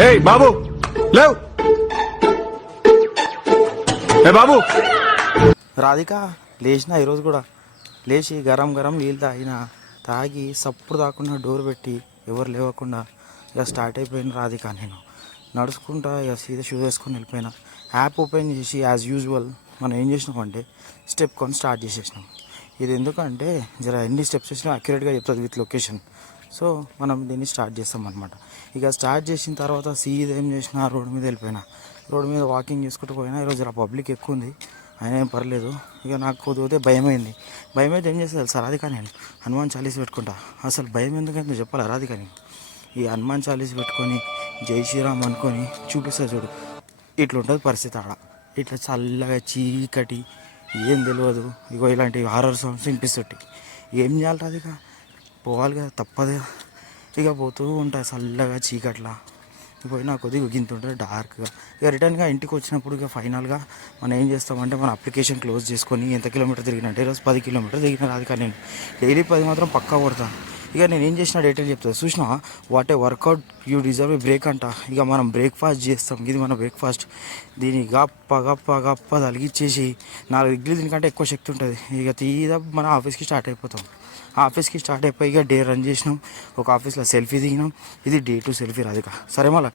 ఏయ్ బాబు లేవ్. ఏ బాబు. రాధిక లేచిన ఈరోజు కూడా లేచి గరం గరం నీళ్ళు తాగి సప్పుడు తాకుండా డోర్ పెట్టి ఎవరు లేవకుండా ఇక స్టార్ట్ అయిపోయిన రాధిక. నేను నడుచుకుంటా ఇక సీదా షూ వేసుకొని వెళ్ళిపోయినా. యాప్ ఓపెన్ చేసి యాజ్ యూజువల్ మనం ఏం చేసినామంటే స్టెప్ కొని స్టార్ట్ చేసేసినాం. ఇది ఎందుకంటే జర ఎన్ని స్టెప్స్ వచ్చినా అక్యురేట్గా చెప్తుంది విత్ లొకేషన్. సో మనం దీన్ని స్టార్ట్ చేస్తాం అనమాట. ఇక స్టార్ట్ చేసిన తర్వాత సీదా ఏం చేసినా రోడ్డు మీద వెళ్ళిపోయినా. రోడ్డు మీద వాకింగ్ చేసుకుంటూ పోయినా. ఈరోజు జర పబ్లిక్ ఎక్కువ ఉంది, అయినా ఏం పర్లేదు. ఇక నాకు కొద్దిగా భయమైంది. భయం అయితే ఏం చేస్తుంది సార్ రాధిక, నేను హనుమాన్ చాలీస్ పెట్టుకుంటా. అసలు భయం ఎందుకంటే చెప్పాలి రాధిక, నేను ఈ హనుమాన్ చాలీస్ పెట్టుకొని జై శ్రీరామ్ అనుకొని చూపిస్తా చూడు, ఇట్లుంటుంది పరిస్థితి ఆడ. ఇట్లా చల్లగా చీకటి ఏం తెలియదు. ఇగో ఇలాంటి హారర్ సాంగ్స్ వినిపిస్తుంటాయి. ఏం చేయాలి రాధిక, పోవాలి కదా తప్పదు. ఇక పోతూ ఉంటాయి చల్లగా చీకట్లా. పోయినా కొద్దిగా గింతుంటుంది డార్క్గా. ఇక రిటర్న్గా ఇంటికి వచ్చినప్పుడు ఇక ఫైనల్గా మనం ఏం చేస్తామంటే మన అప్లికేషన్ క్లోజ్ చేసుకొని ఎంత కిలోమీటర్ తిరిగినంటే ఈరోజు 10 కిలోమీటర్ తిరిగిన రాధిక. నేను డైలీ 10 మాత్రం పక్కా కొడతాను. ఇక నేను ఏం చేసిన డీటెయిల్ చెప్తాను చూసినా. What a workout you deserve a break అంట. ఇక మనం బ్రేక్ఫాస్ట్ చేస్తాం, ఇది మన బ్రేక్ఫాస్ట్. దీన్ని గప్ప గప్ప గప్ప తలిగిచ్చేసి 4 ఇడ్లీ దీనికంటే ఎక్కువ శక్తి ఉంటుంది. ఇక తీదా మన ఆఫీస్కి స్టార్ట్ అయిపోతాం. ఆఫీస్కి స్టార్ట్ అయిపోయి ఇక డే రన్ చేసినాం. ఒక ఆఫీస్లో సెల్ఫీ దిగినాం. ఇది డే 2 సెల్ఫీ రాధిక. సరే మళ్ళీ.